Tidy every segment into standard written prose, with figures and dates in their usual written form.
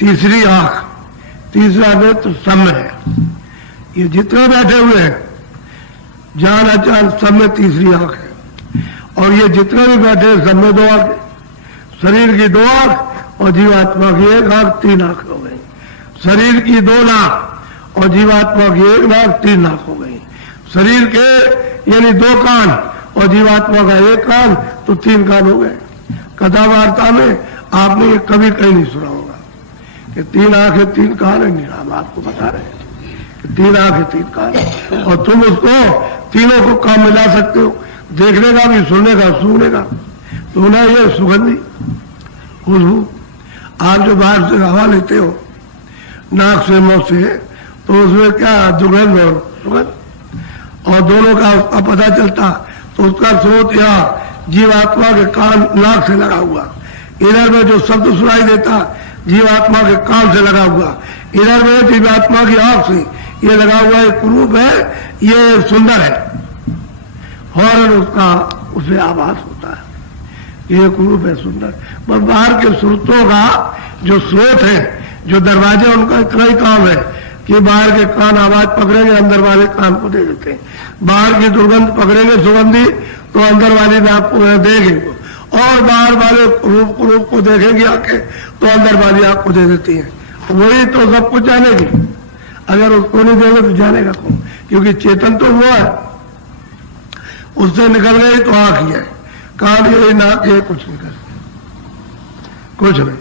तीसरी आंख, तीसरा नेत्र सब में है। ये जितने बैठे हुए हैं जान अचान सब में तीसरी आंख है। और ये जितने भी बैठे हैं सब में दो आंख, शरीर की दो आंख और जीवात्मा की एक आंख, तीन आंख हो गई। शरीर की दो नाक और जीवात्मा की एक नाक, तीन नाक हो गई। शरीर के यानी दो कान और जीवात्मा का एक कान, तो तीन कान हो गए। कथा वार्ता में आपने ये कभी कहीं नहीं सुना होगा कि तीन आंखें तीन कान है। नहीं, हम आपको बता रहे हैं कि तीन आंखें तीन कान है। और तुम उसको तीनों को काम मिला सकते हो, देखने का भी, सुनने का, सूंघने का। सुना ये सुगंधी खुशबू, आप जो बाहर से हवा लेते हो नाक से मुंह से, तो उसमें क्या दुर्गंध और सुगंध, और दोनों का उसका पता चलता। तो उसका स्रोत यहाँ जीवात्मा के कान नाक से लगा हुआ, इधर में जो शब्द सुनाई देता जीवात्मा के कान से लगा हुआ, इधर में जीवात्मा की आंख से ये लगा हुआ एक रूप है, ये सुंदर है। फौरन उसका उसे आभास होता है ये एक रूप है सुंदर। पर बाहर के स्रोतों का जो स्रोत है, जो दरवाजे, उनका इतना ही काम है कि बाहर के कान आवाज पकड़ेंगे, अंदर वाले कान को दे देते हैं। बाहर की दुर्गंध पकड़ेंगे सुगंधी, तो अंदर वाली नाक को देंगे, और बाहर वाले रूप को देखेंगे आंखें, तो अंदर वाली आंख को दे देती है। वही तो सब कुछ जानेगी। अगर उसको नहीं देंगे तो जानेगा कौन? क्योंकि चेतन तो वो है, उससे निकल गई तो आंख ही है, कान ये, नाक ये, कुछ नहीं कर कुछ नहीं,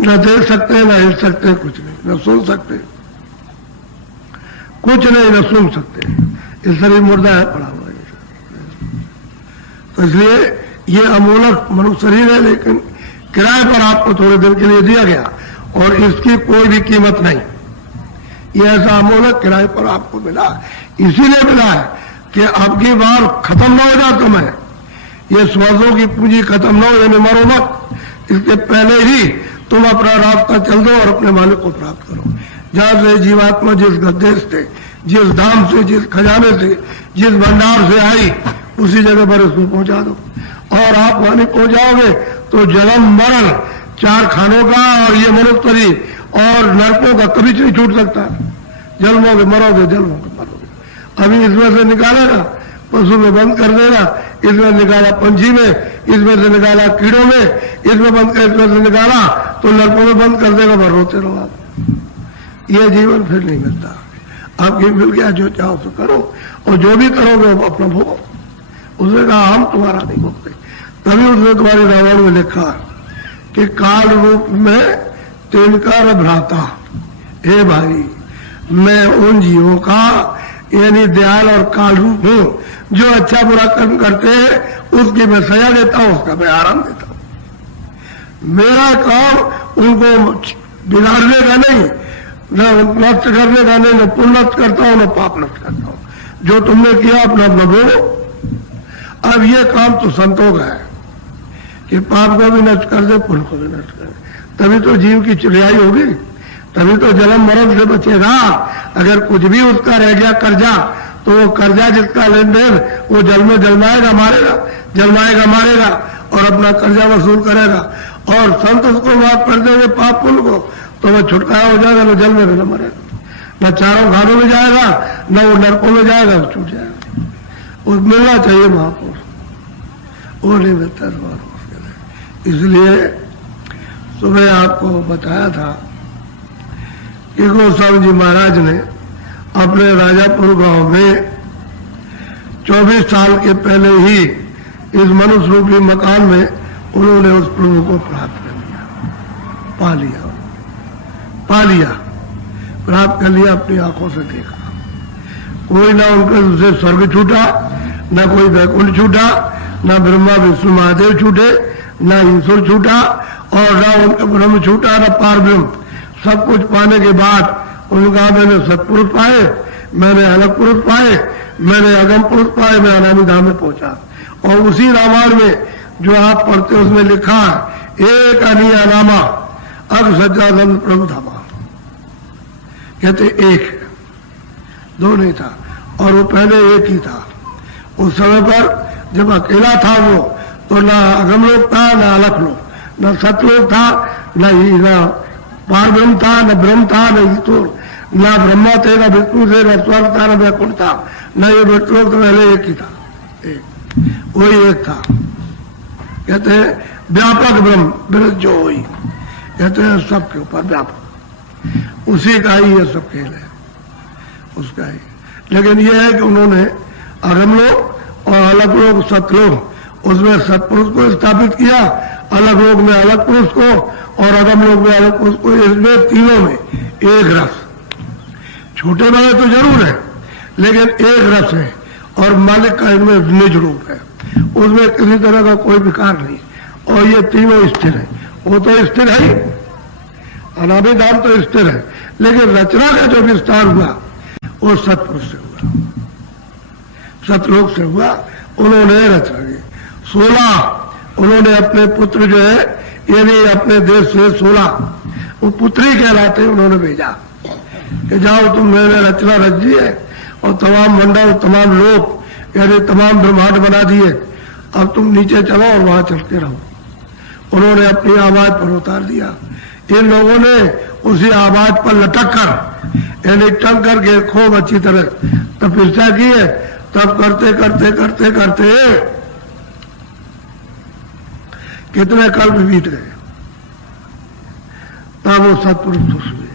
न देख सकते, न हिल सकते, कुछ नहीं, न सुन सकते, कुछ नहीं, न सुन सकते। इस शरीर मुर्दा है, पड़ा हुआ है। तो इसलिए ये अमूलक मनुष्य शरीर है, लेकिन किराए पर आपको थोड़े दिन के लिए दिया गया और इसकी कोई भी कीमत नहीं। ये ऐसा अमूलक किराए पर आपको मिला, इसीलिए मिला है कि आपकी बार खत्म न हो जाए। तुम्हें ये स्वादों की पूंजी खत्म न हो, यानी मरो मत। इसके पहले ही तुम अपना रास्ता चल दो और अपने मालिक को प्राप्त करो। जहां से जीवात्मा जिस गद्दे से, जिस धाम से, जिस खजाने से, जिस भंडार से आई, उसी जगह पर उसको पहुंचा दो। और आप वहां पहुंच जाओगे तो जन्म मरण चार खानों का और ये मनुष्य शरीर और नरकों का कभी नहीं छूट सकता। जन्मोगे मरोगे, जन्मोगे मरोगे। अभी इसमें से निकालेगा, पशु में बंद कर देगा, इसमें निकाला पंछी में, इसमें से निकाला कीड़ों में, इसमें बंद कर, इसमें से निकाला तो नरकों में बंद कर देगा, पर रोते रहो आप। ये जीवन फिर नहीं मिलता। आपकी मिल गया, जो चाहो तो करो, और जो भी करोगे वो अपना भोगो। उसने कहा हम तुम्हारा नहीं भोगते। तभी उसने तुम्हारे रावण में लिखा कि काल रूप में तिनकर भ्राता, हे भाई मैं उन जीवों का यानी दयाल और काल रूप हूं, जो अच्छा बुरा कर्म करते हैं उसकी मैं सजा देता हूं, उसका मैं आराम देता हूं। मेरा काम उनको बिगाड़ने का नहीं, न नष्ट करने का नहीं, न पुण्य नष्ट करता हूं, न पाप नष्ट करता हूं। जो तुमने किया अपना अपना भोगो। अब ये काम तो संतों का है कि पाप को भी नष्ट कर दे, पुण्य को भी नष्ट कर दे, तभी तो जीव की चुलियाई होगी, तभी तो जन्म मरण से बचेगा। अगर कुछ भी उसका रह गया कर्जा, तो वो कर्जा जिसका लेन देन वो जल में जलमाएगा मारेगा, जलमाएगा मारेगा और अपना कर्जा वसूल करेगा। और संत उसको माफ कर देंगे पाप पुण्य को, तो वह छुटकारा हो जाएगा, न जल में भी न मरेगा, न चारों खानों में जाएगा, न वो नरकों में जाएगा, छूट जाएगा। वो मिलना चाहिए महापुरुष, वो नहीं मिलता। इसलिए सुबह आपको बताया था कि गोस्वामी जी महाराज ने अपने राजापुर गांव में 24 साल के पहले ही इस मनुष्य रूपी मकान में उन्होंने उस प्रभु को प्राप्त कर लिया, पा लिया, प्राप्त कर लिया, अपनी आंखों से देखा। कोई ना उनके स्वर्ग छूटा, न कोई वैकुंठ छूटा, न ब्रह्मा विष्णु महादेव छूटे, न ईश्वर छूटा, और न उनका ब्रह्म छूटा, न पार ब्रह्म। सब कुछ पाने के बाद उनका मैंने सत्पुरुष पाए, मैंने अलग पुरुष पाए, मैंने अगम पुरुष पाए, मैं अनामी धाम में पहुंचा। और उसी रामायण में जो आप पढ़ते उसमें लिखा एक अनिया नामा अग सच्चानंद प्रभु धामा, कहते एक, दो नहीं था, और वो पहले एक ही था। उस समय पर जब अकेला था वो, तो ना अगम लोक था, ना अलग लोक, ना सतलोक था, ना पार ब्रह्म था, न ब्रह्म था, न ईश्वर, न ब्रह्मा थे, न विष्णु थे, न स्वर्ग था, न वैकुंठ था, न ये विष्णु तो पहले एक ही था, एक वही एक था। कहते हैं व्यापक ब्रह्म बिरज जो हुई, कहते हैं सबके ऊपर व्यापक, उसी का ही ये सब खेल है, उसका ही। लेकिन ये है कि उन्होंने अगम लोग और अलग लोग सतलोक, उसमें सतपुरुष को स्थापित किया, अलग लोग में अलग पुरुष को और अगम लोग में अलग पुरुष को। इसमें तीनों में एक रस, छोटे बड़े तो जरूर है लेकिन एक रस है, और मालिक का इनमें निज रूप है, उसमें किसी तरह का कोई विकार नहीं, और ये तीनों स्थिर है। वो तो स्थिर है ही, अनादि धाम तो स्थिर है, लेकिन रचना का जो विस्तार हुआ वो सतपुरुष से हुआ, सतलोक से हुआ। उन्होंने रचना की 16 उन्होंने अपने पुत्र जो है, यानी अपने देश से 16 वो पुत्री कहलाते उन्होंने भेजा कि जाओ तुम, मैंने रचना रच दी है और तमाम मंडल, तमाम लोक, यानी तमाम ब्रह्मांड बना दिए, अब तुम नीचे चलो और वहां चलते रहो। उन्होंने अपनी आवाज पर उतार दिया। इन लोगों ने उसी आवाज पर लटक कर, यानी टंग करके खूब अच्छी तरह तपस्या की है। तब करते करते करते करते कितने कल्प बीत गए, तब वो सतपुरुष खुश हुए।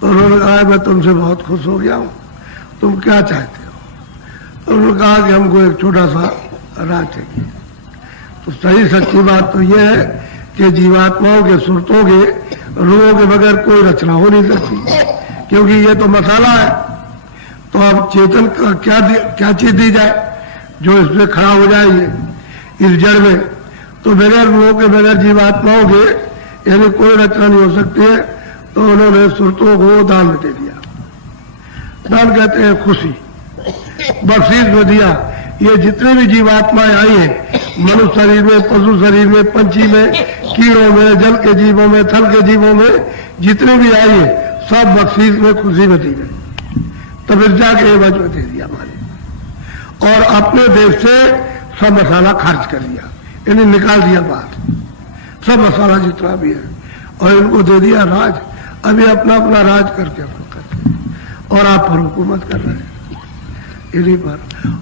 तो उन्होंने कहा मैं तुमसे बहुत खुश हो गया हूं, तुम क्या चाहते हो? तो उन्होंने कहा कि हमको एक छोटा सा राज चाहिए। तो सही सच्ची बात तो यह है कि जीवात्माओं के, सुरतों के, रूहों के बगैर कोई रचना हो नहीं सकती, क्योंकि ये तो मसाला है। तो अब चेतन का क्या चीज दी जाए जो इसमें खड़ा हो जाए ये इस जड़ में? तो बगैर रूहों के, बगैर जीवात्माओं के यानी कोई रचना नहीं हो सकती है। तो उन्होंने सुरतों को दान में दे दिया। दान कहते हैं खुशी, बख्शीश में दिया। ये जितने भी जीवात्माएं आई हैं, मनुष्य शरीर में, पशु शरीर में, पंछी में, कीड़ों में, जल के जीवों में, थल के जीवों में, जितने भी आई है सब बख्शीश में, खुशी में दी गई। तपस्या के एवज में दे दिया मालिक, और अपने देश से सब मसाला खर्च कर दिया, यानी निकाल दिया बाहर, सब मसाला जितना भी है, और इनको दे दिया राज। अभी अपना अपना राज करके और आप पर हुकूमत कर रहे हैं इन्हीं पर।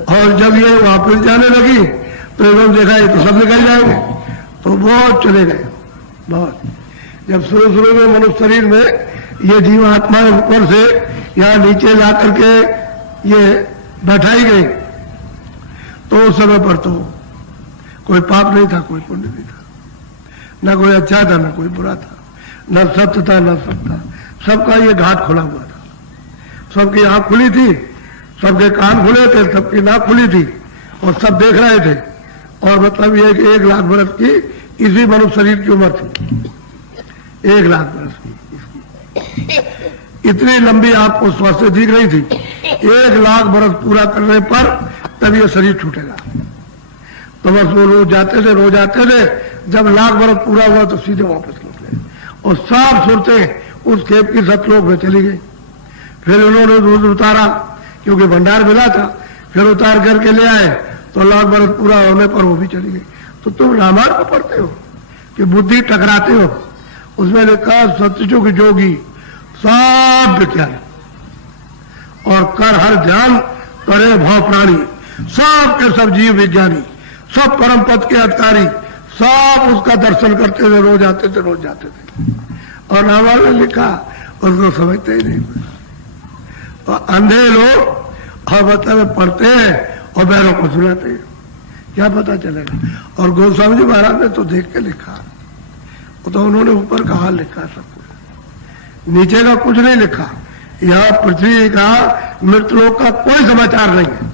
और जब ये वापस जाने लगी तो इन्होंने देखा ये तो सब निकल जाएंगे, तो बहुत चले गए, बहुत। जब शुरू में मनुष्य शरीर में ये जीवात्माएं ऊपर से यहाँ नीचे ला करके ये बैठाई गई, तो उस समय पर तो कोई पाप नहीं था, कोई पुण्य नहीं था, न कोई अच्छा था, न कोई बुरा था, न सत्य था, न सत्य था। सबका ये घाट खुला हुआ था, सबकी आंख खुली थी, सबके कान खुले थे, सबकी नाक खुली थी, और सब देख रहे थे। और मतलब ये कि 1 लाख बरस की इसी मनुष्य शरीर की उम्र थी, 1 लाख बरस की। इतनी लंबी आपको स्वास्थ्य दिख रही थी। 1 लाख बरस पूरा करने पर तब ये शरीर छूटेगा। तो बस वो रोज जाते थे, रोज आते थे। जब 1 लाख बरस पूरा हुआ तो सीधे वापस लौट गए, और साफ सुरतें उस खेप की सतलोक में चली गई। फिर उन्होंने दूध उतारा, क्योंकि भंडार मिला था, फिर उतार करके ले आए, तो 1 लाख बरस पूरा होने पर वो भी चली गई। तो तुम रामायण को पढ़ते हो कि बुद्धि टकराते हो? उसमें लिखा सत्यजुग जोगी सब विज्ञान और कर हर ध्यान करे भाव प्राणी, सब के सब जीव विज्ञानी, सब परम पद के अधिकारी, सब उसका दर्शन करते थे, रोज आते थे, रोज जाते थे। और रामायण में लिखा उसको समझते ही नहीं। तो अंधे लोग और मतलब पढ़ते हैं और बैरों को सुनाते हैं, क्या पता चलेगा? और गोस्वामी जी महाराज ने तो देख के लिखा, तो उन्होंने ऊपर का हाल लिखा, सब कुछ, नीचे का कुछ नहीं लिखा। यहाँ पृथ्वी का, मृतलोक का कोई समाचार नहीं है,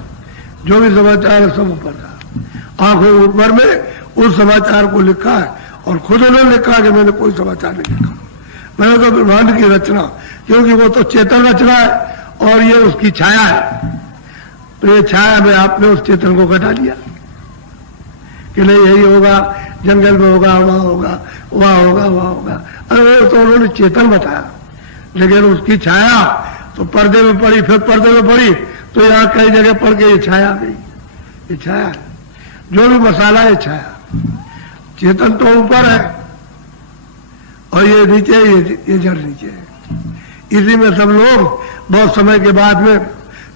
जो भी समाचार है सब ऊपर का। आंखों ऊपर में उस समाचार को लिखा है, और खुद उन्होंने लिखा कि मैंने कोई समाचार नहीं लिखा, मैंने तो ब्रह्मांड की रचना, क्योंकि वो तो चेतन रचना है और ये उसकी छाया है। तो ये छाया में आपने उस चेतन को घटा दिया कि नहीं यही होगा, जंगल में होगा, वहां होगा, वहां होगा, वहां होगा। अरे तो उन्होंने चेतन बताया, लेकिन उसकी छाया तो पर्दे में पड़ी, फिर पर्दे में पड़ी, तो यहाँ कई जगह पड़ के ये छाया गई। ये छाया है, जो भी मसाला है छाया। चेतन तो ऊपर है, और ये ये नीचे, ये जड़ नीचे है। इसी में सब लोग बहुत समय के बाद में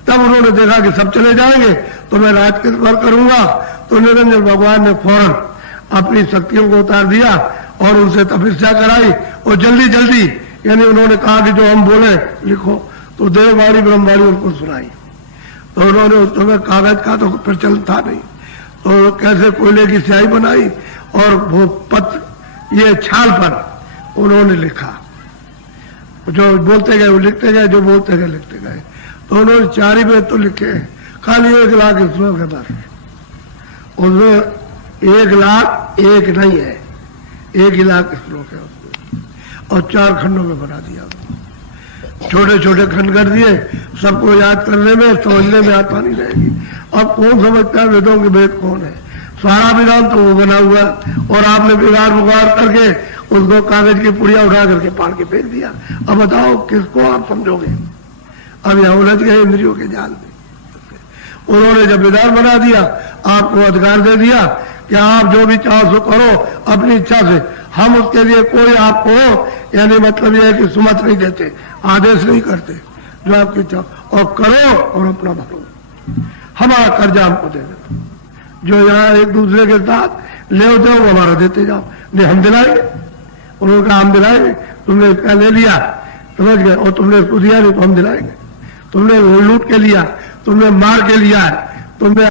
तब उन्होंने देखा कि सब चले जाएंगे तो मैं राज के पर करूंगा, तो निरंजन भगवान ने फौरन अपनी शक्तियों को उतार दिया और उनसे तपस्या कराई और जल्दी जल्दी, यानी उन्होंने कहा कि जो हम बोले लिखो, तो देववाणी ब्रह्मवाणी उनको सुनाई। तो उन्होंने उस समय कागज का तो प्रचलन था नहीं, तो कैसे कोयले की स्याही बनाई और वो पत्र ये छाल पर उन्होंने लिखा, जो बोलते गए वो लिखते गए, जो बोलते गए लिखते गए। तो उन्होंने 4 ही वेद तो लिखे, खाली 1 लाख श्लोक है बस। उसमें 1 लाख एक नहीं है, 1 ही लाख श्लोक है उसमें, और 4 खंडों में बना दिया। छोटे छोटे खंड कर दिए, सबको याद करने में समझने में आसानी रहेगी। अब कौन समझता है वेदों के वेद कौन है? सारा विधान तो वो बना हुआ, और आपने बिगाड़ बुगाड़ करके उसको कागज की पुड़िया उठा करके पाड़ के फेंक दिया। अब बताओ किसको आप समझोगे? अब यहाँ उलझ गए इंद्रियों के जाल में। उन्होंने जब विधान बना दिया, आपको अधिकार दे दिया कि आप जो भी चाहो सो करो अपनी इच्छा से, हम उसके लिए कोई आपको, यानी मतलब यह है कि सुमत नहीं देते, आदेश नहीं करते, जो आपकी इच्छा और करो और अपना भरो। हमारा कर्जा हमको दे दो, जो यहाँ एक दूसरे के साथ ले दो वो हमारा देते जाओ। नहीं हम दिलाएंगे, उन्होंने कहा हम दिलाएंगे, तुमने क्या ले लिया समझ गए, और तुमने उसको दिया नहीं तो हम दिलाएंगे। तुमने लूट के लिया, तुमने मार के लिया है, तुमने